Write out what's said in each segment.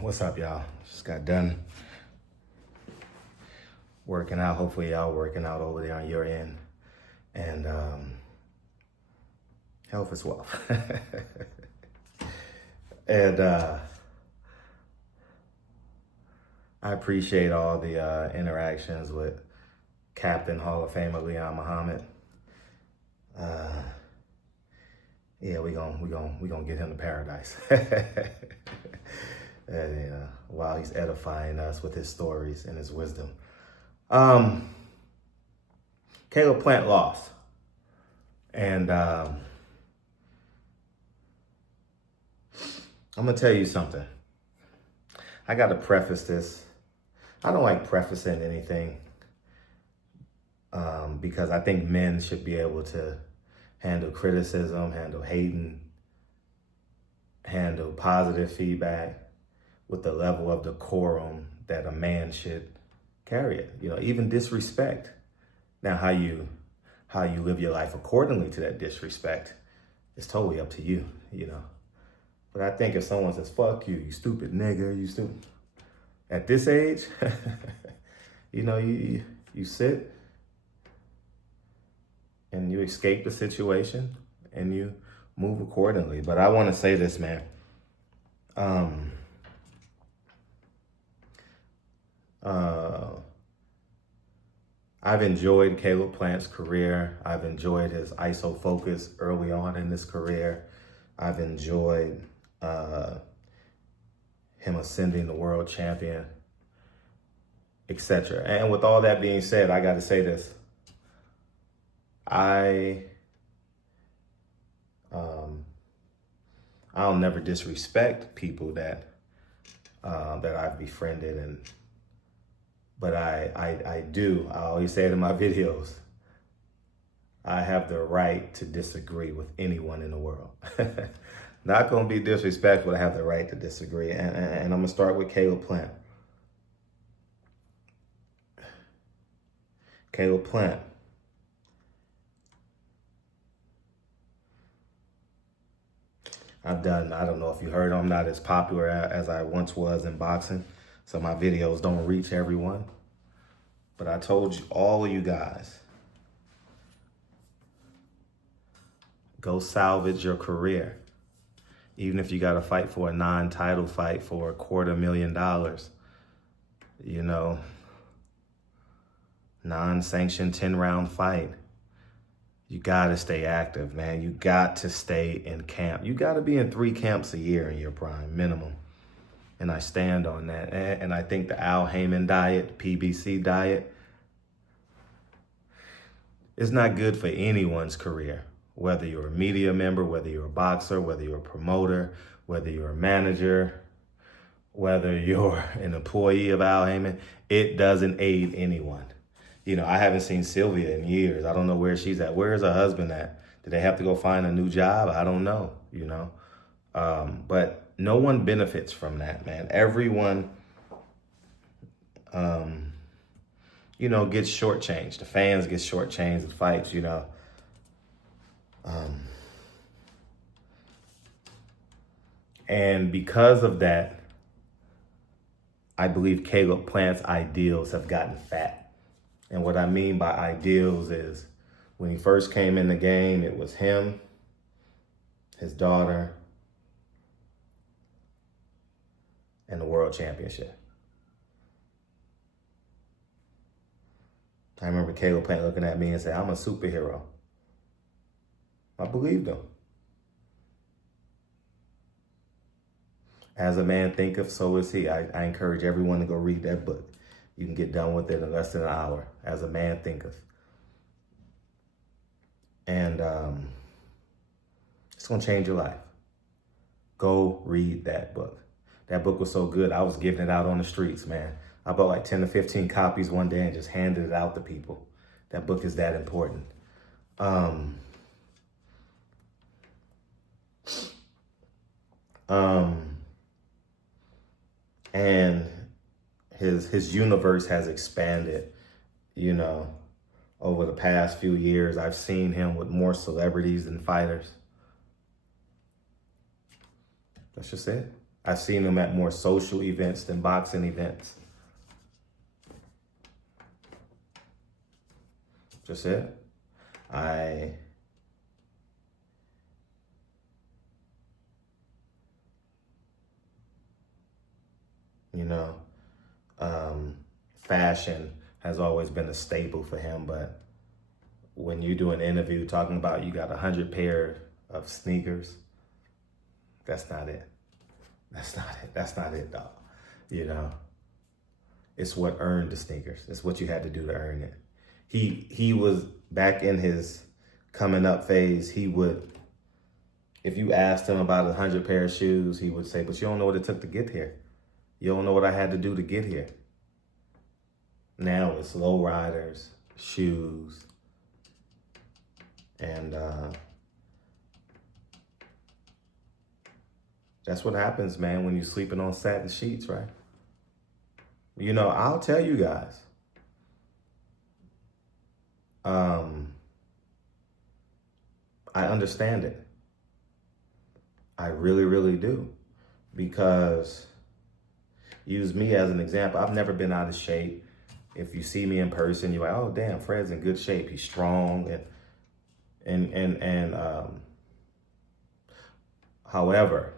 What's up, y'all? Just got done working out. Hopefully y'all working out over there on your end. And health is wealth. And I appreciate all the interactions with Captain Hall of Famer Leon Muhammad. Yeah, we gonna get him to paradise. And, while he's edifying us with his stories and his wisdom. Caleb Plant lost. And I'm gonna tell you something. I gotta preface this. I don't like prefacing anything because I think men should be able to handle criticism, handle hating, handle positive feedback with the level of decorum that a man should carry it. You know, even disrespect. Now, how you live your life accordingly to that disrespect is totally up to you, you know. But I think if someone says, fuck you, you stupid nigga, you stupid. At this age, you know, you sit and you escape the situation and you move accordingly. But I want to say this, man. I've enjoyed Caleb Plant's career. I've enjoyed his ISO focus early on in his career. I've enjoyed him ascending the world champion, etc. And with all that being said, I got to say this. I'll never disrespect people that I've befriended, but I always say it in my videos, I have the right to disagree with anyone in the world. Not gonna be disrespectful, I have the right to disagree. And I'm gonna start with Caleb Plant. Caleb Plant. I don't know if you heard, I'm not as popular as I once was in boxing, so my videos don't reach everyone. But I told you, all of you guys, go salvage your career. Even if you got to fight for a non-title fight for $250,000, you know, non-sanctioned 10-round fight. You got to stay active, man. You got to stay in camp. You got to be in 3 camps a year in your prime, minimum. And I stand on that. And I think the Al Heyman diet, PBC diet, is not good for anyone's career. Whether you're a media member, whether you're a boxer, whether you're a promoter, whether you're a manager, whether you're an employee of Al Heyman, it doesn't aid anyone. You know, I haven't seen Sylvia in years. I don't know where she's at. Where is her husband at? Did they have to go find a new job? I don't know, you know. But no one benefits from that, man. Everyone, you know, gets shortchanged. The fans get shortchanged, the fights, you know. And because of that, I believe Caleb Plant's ideals have gotten fat. And what I mean by ideals is when he first came in the game, it was him, his daughter, and the world championship. I remember Caleb Plant looking at me and saying, I'm a superhero. I believed him. As a man thinketh, so is he. I encourage everyone to go read that book. You can get done with it in less than an hour. As a man thinketh. And it's going to change your life. Go read that book. That book was so good, I was giving it out on the streets, man. I bought like 10 to 15 copies one day and just handed it out to people. That book is that important. And his universe has expanded, you know, over the past few years. I've seen him with more celebrities than fighters. That's just it. I've seen him at more social events than boxing events. Just it. You know, fashion has always been a staple for him, but when you do an interview talking about you got 100 pair of sneakers, that's not it. That's not it. That's not it, dog. You know, it's what earned the sneakers. It's what you had to do to earn it. He was back in his coming up phase. He would, if you asked him about 100 pair of shoes, he would say, but you don't know what it took to get here. You don't know what I had to do to get here. Now it's low riders, shoes, and that's what happens, man, when you're sleeping on satin sheets, right? You know, I'll tell you guys, I understand it. I really, really do. Because, use me as an example, I've never been out of shape. If you see me in person, you're like, oh, damn, Fred's in good shape. He's strong. However,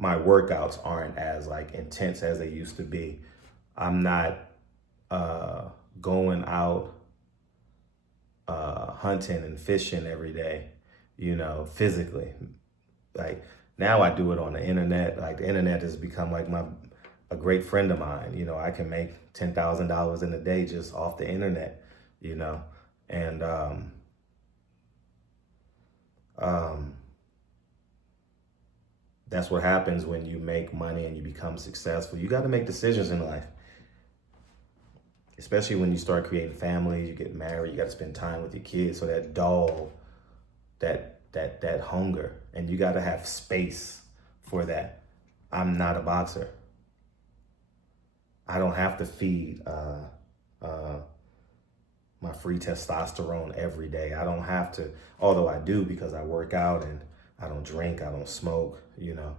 my workouts aren't as like intense as they used to be. I'm not going out hunting and fishing every day, you know, physically. Like now I do it on the internet. Like the internet has become like a great friend of mine. You know, I can make $10,000 in a day just off the internet, you know, and that's what happens when you make money and you become successful. You got to make decisions in life, especially when you start creating families, you get married, you got to spend time with your kids. So that dog, that hunger, and you got to have space for that. I'm not a boxer. I don't have to feed my free testosterone every day. I don't have to, although I do because I work out and I don't drink, I don't smoke, you know.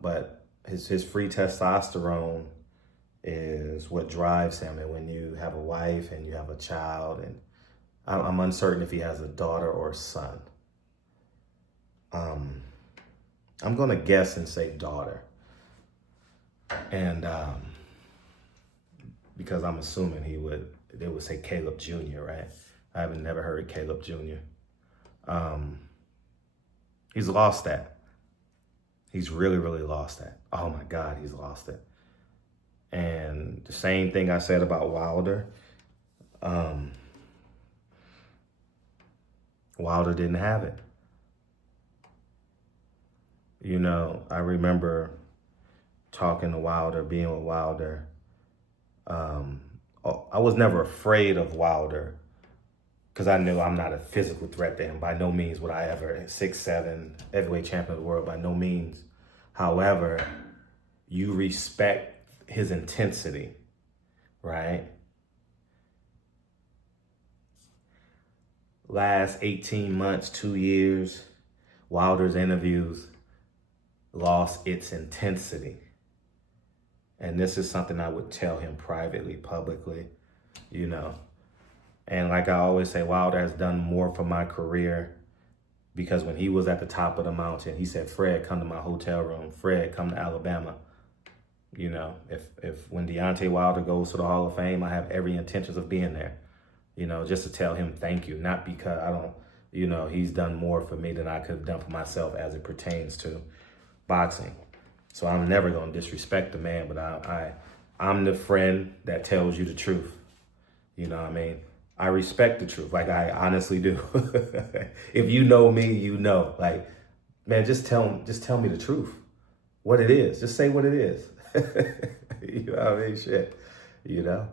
But his free testosterone is what drives him. And when you have a wife and you have a child, and I'm uncertain if he has a daughter or a son. I'm gonna guess and say daughter. And because I'm assuming they would say Caleb Jr., right? I haven't never heard Caleb Jr. He's lost that. He's really, really lost that. Oh my God, he's lost it. And the same thing I said about Wilder. Wilder didn't have it. You know, I remember talking to Wilder, being with Wilder. I was never afraid of Wilder because I knew I'm not a physical threat to him. By no means would I ever, 6'7", heavyweight champion of the world, by no means. However, you respect his intensity, right? Last 18 months, 2 years, Wilder's interviews lost its intensity. And this is something I would tell him privately, publicly, you know. And like I always say, Wilder has done more for my career because when he was at the top of the mountain, he said, Fred, come to my hotel room. Fred, come to Alabama. You know, if when Deontay Wilder goes to the Hall of Fame, I have every intentions of being there, you know, just to tell him thank you. Not because I don't, you know, he's done more for me than I could have done for myself as it pertains to boxing. So I'm never going to disrespect the man, but I'm the friend that tells you the truth. You know what I mean? I respect the truth. Like, I honestly do. If you know me, you know. Like, man, just tell me the truth. What it is. Just say what it is. You know what I mean? Shit. You know?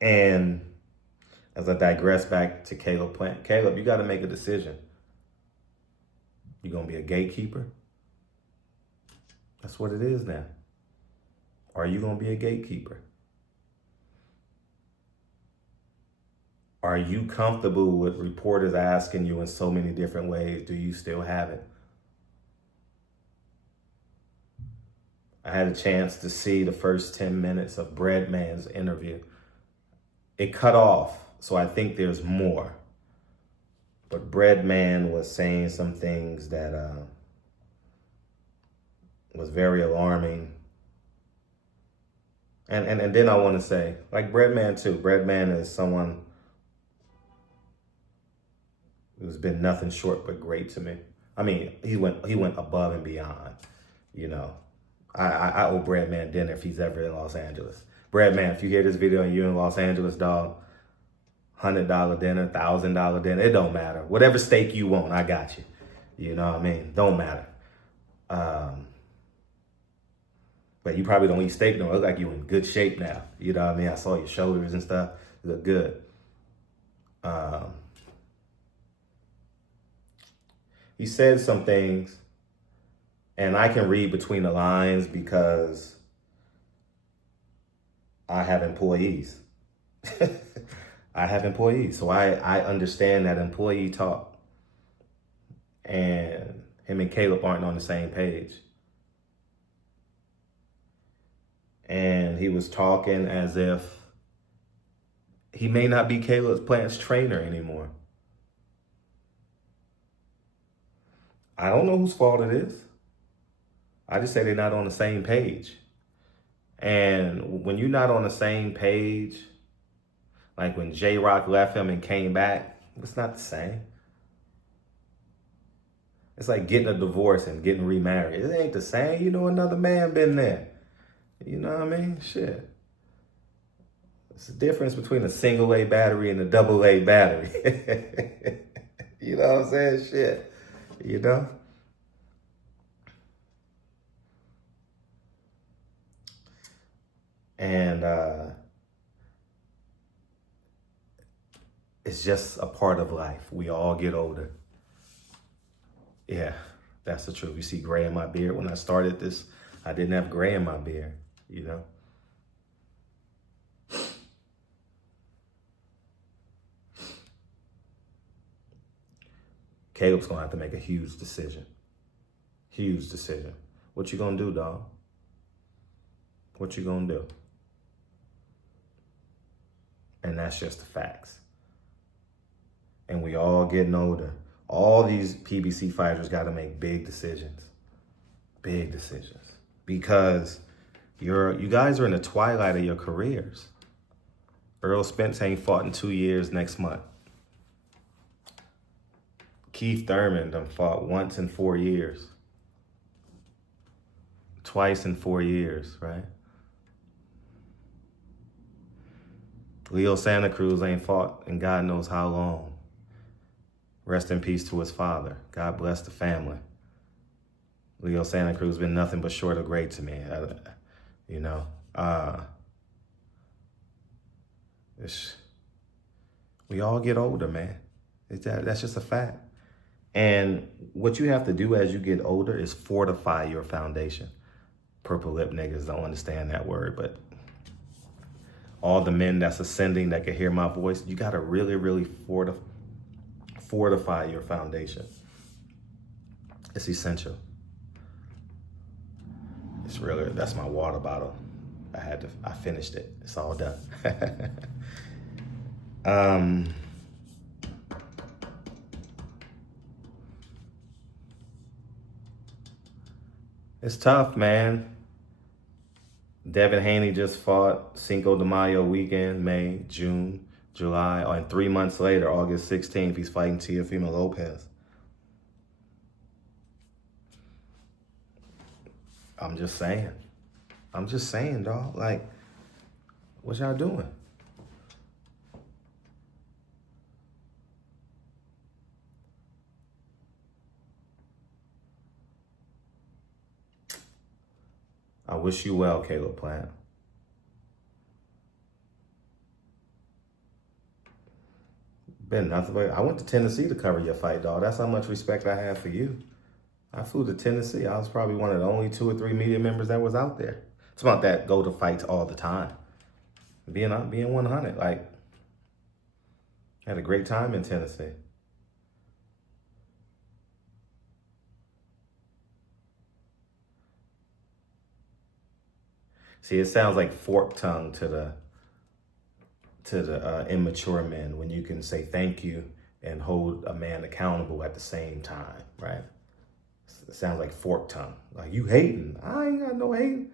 And as I digress back to Caleb Plant, Caleb, you got to make a decision. You going to be a gatekeeper? That's what it is now. Are you going to be a gatekeeper? Are you comfortable with reporters asking you in so many different ways, do you still have it? I had a chance to see the first 10 minutes of Breadman's interview. It cut off, so I think there's more. But Breadman was saying some things that was very alarming. And then I want to say, like Breadman too. Breadman is someone who's been nothing short but great to me. I mean, he went above and beyond. You know, I owe Breadman dinner if he's ever in Los Angeles. Breadman, if you hear this video and you're in Los Angeles, dog, $100 dinner, $1,000 dinner, it don't matter. Whatever steak you want, I got you. You know what I mean? Don't matter. But you probably don't eat steak no more. It look like you in good shape now. You know what I mean? I saw your shoulders and stuff. You look good. He said some things, and I can read between the lines because I have employees. I have employees, so I understand that employee talk. And him and Caleb aren't on the same page. And he was talking as if he may not be Caleb Plant's trainer anymore. I don't know whose fault it is. I just say they're not on the same page. And when you're not on the same page, like when J-Rock left him and came back, it's not the same. It's like getting a divorce and getting remarried. It ain't the same. You know, another man been there. You know what I mean? Shit. It's the difference between a single A battery and a double A battery. You know what I'm saying? Shit. You know? And it's just a part of life. We all get older. Yeah, that's the truth. You see gray in my beard. When I started this, I didn't have gray in my beard, you know? Caleb's gonna have to make a huge decision. Huge decision. What you gonna do, dog? What you gonna do? And that's just the facts. And we all getting older. All these PBC fighters got to make big decisions. Big decisions. Because you guys are in the twilight of your careers. Earl Spence ain't fought in 2 years next month. Keith Thurman done fought once in 4 years. Twice in 4 years, right? Leo Santa Cruz ain't fought in God knows how long. Rest in peace to his father. God bless the family. Leo Santa Cruz been nothing but short of great to me. You know, we all get older, man. That's just a fact. And what you have to do as you get older is fortify your foundation. Purple lip niggas don't understand that word, but all the men that's ascending that can hear my voice, you got to really, really fortify your foundation. It's essential. It's really, that's my water bottle. I finished it. It's all done. It's tough, man. Devin Haney just fought Cinco de Mayo weekend, May, June, July, and 3 months later, August 16th, he's fighting Teofimo Lopez. I'm just saying, dog. Like, what y'all doing? I wish you well, Caleb Plant. Been nothing but, I went to Tennessee to cover your fight, dog. That's how much respect I have for you. I flew to Tennessee. I was probably one of the only 2 or 3 media members that was out there. It's about that go to fights all the time. Being 100, like, had a great time in Tennessee. See, it sounds like forked tongue to the immature men when you can say thank you and hold a man accountable at the same time, right? It sounds like forked tongue. Like, you hating. I ain't got no hating.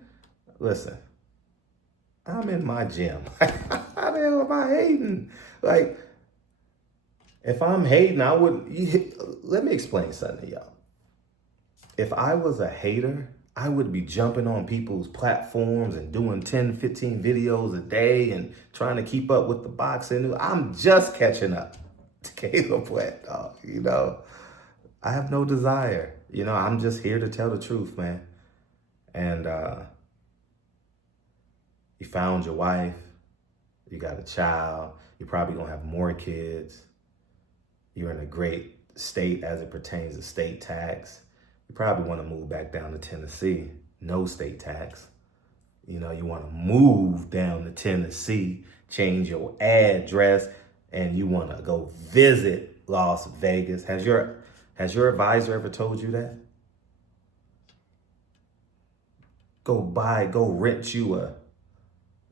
Listen, I'm in my gym. How the hell am I hating? Like, if I'm hating, I wouldn't. Let me explain something to y'all. If I was a hater, I would be jumping on people's platforms and doing 10, 15 videos a day and trying to keep up with the boxing. I'm just catching up to Caleb Plant, dog. You know, I have no desire. You know, I'm just here to tell the truth, man. And you found your wife. You got a child. You're probably going to have more kids. You're in a great state as it pertains to state tax. You probably want to move back down to Tennessee. No state tax. You know, you want to move down to Tennessee, change your address, and you want to go visit Las Vegas. Has your advisor ever told you that? Go rent you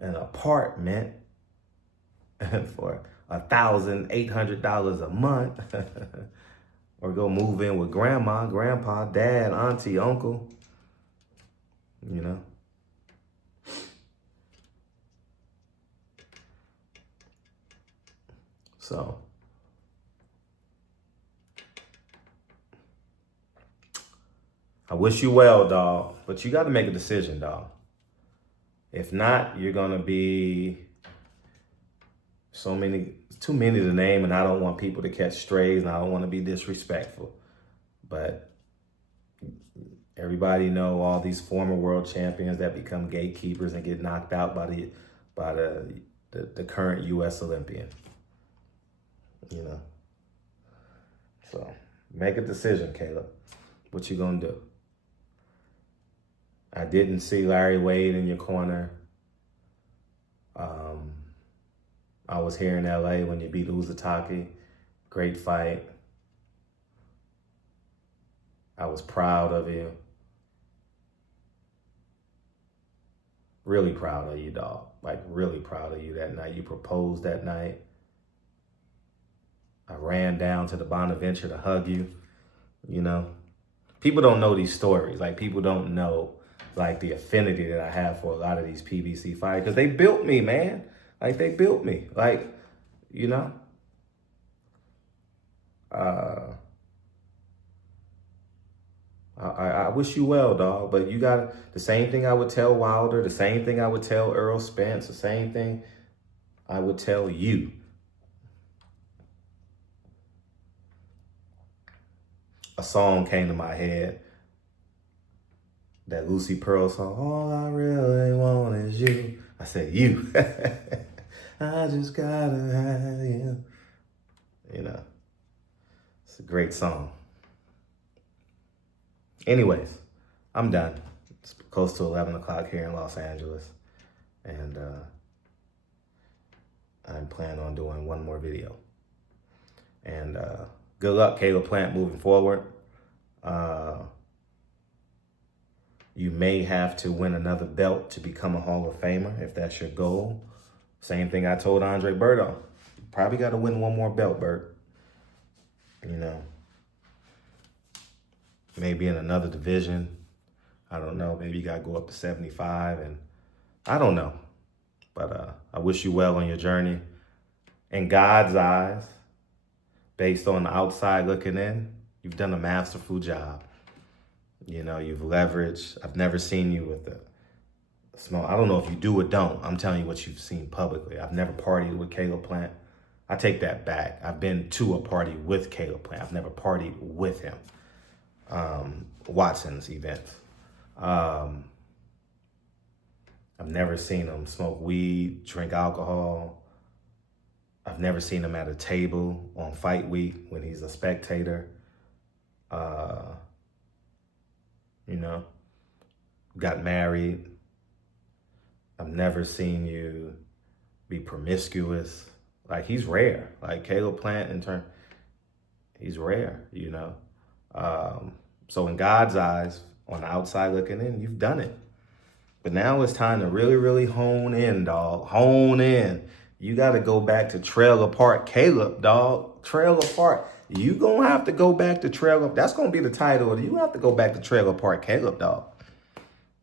an apartment for $1,800 a month. Or go move in with grandma, grandpa, dad, auntie, uncle, you know. So, I wish you well, dog, but you got to make a decision, dog. If not, you're going to be too many to name, and I don't want people to catch strays, and I don't want to be disrespectful. But everybody know all these former world champions that become gatekeepers and get knocked out by the current U.S. Olympian. You know. So make a decision, Caleb. What you gonna do? I didn't see Larry Wade in your corner. I was here in LA when you beat Uzataki. Great fight. I was proud of you. Really proud of you, dog. Like, really proud of you that night. You proposed that night. I ran down to the Bonaventure to hug you. You know, people don't know these stories. Like, people don't know, like, the affinity that I have for a lot of these PBC fighters. Because they built me, man. Like, they built me. Like, you know. I wish you well, dog. But you got the same thing I would tell Wilder, the same thing I would tell Earl Spence, the same thing I would tell you. A song came to my head, that Lucy Pearl song, all I really want is you. I said, you. I just gotta have you. You know, it's a great song. Anyways, I'm done. It's close to 11 o'clock here in Los Angeles. And I'm planning on doing one more video. And good luck, Caleb Plant, moving forward. You may have to win another belt to become a Hall of Famer, if that's your goal. Same thing I told Andre Berto. You probably got to win one more belt, Bert. You know, maybe in another division. I don't know. Maybe you got to go up to 75. And I don't know. But I wish you well on your journey. In God's eyes, based on the outside looking in, you've done a masterful job. You know, you've leveraged. I've never seen you with a small, I don't know if you do or don't. I'm telling you what you've seen publicly. I've never partied with Caleb Plant. I take that back. I've been to a party with Caleb Plant. I've never partied with him. Watson's events. I've never seen him smoke weed, drink alcohol. I've never seen him at a table on fight week when he's a spectator. You know, got married. I've never seen you be promiscuous. Like, he's rare. Like, Caleb Plant, he's rare, you know. So in God's eyes, on the outside looking in, you've done it. But now it's time to really, really hone in, dog. Hone in. You got to go back to Trailer Park Caleb, dog. Trailer Park. You going to have to go back to Trailer. That's going to be the title. You have to go back to Trailer Park Caleb, dog.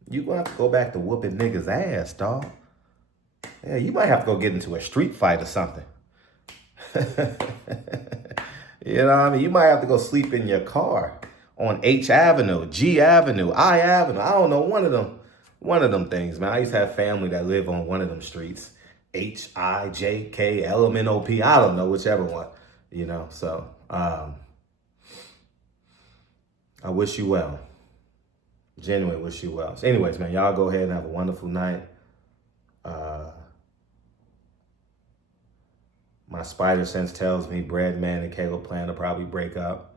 You going to have to go back to whooping niggas' ass, dog. Yeah, you might have to go get into a street fight or something. You know what I mean? You might have to go sleep in your car on H Avenue, G Avenue, I Avenue. I don't know, one of them things, man. I used to have family that live on one of them streets. HIJKLMNOP. I don't know, whichever one, you know. So I wish you well. Genuinely wish you well. So anyways, man, y'all go ahead and have a wonderful night. My spider sense tells me Breadman and Caleb plan to probably break up.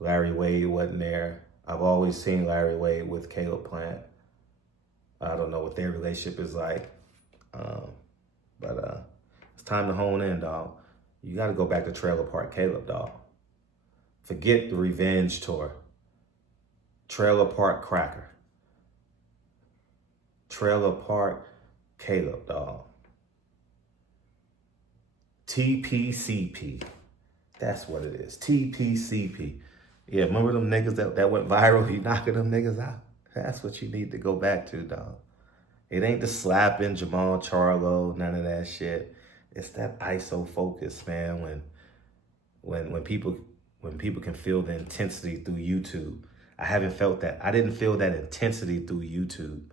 Larry Wade wasn't there. I've always seen Larry Wade with Caleb Plant. I don't know what their relationship is like. But it's time to hone in, dog. You got to go back to Trailer Park Caleb, dog. Forget the revenge tour. Trailer Park Cracker. Trailer Park Caleb, dog. TPCP. That's what it is. TPCP. Yeah, remember them niggas that went viral? You knocking them niggas out? That's what you need to go back to, dog. It ain't the slapping Jamal Charlo, none of that shit. It's that ISO focus, man, when people can feel the intensity through YouTube. I haven't felt that. I didn't feel that intensity through YouTube.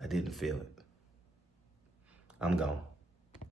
I didn't feel it. I'm gone.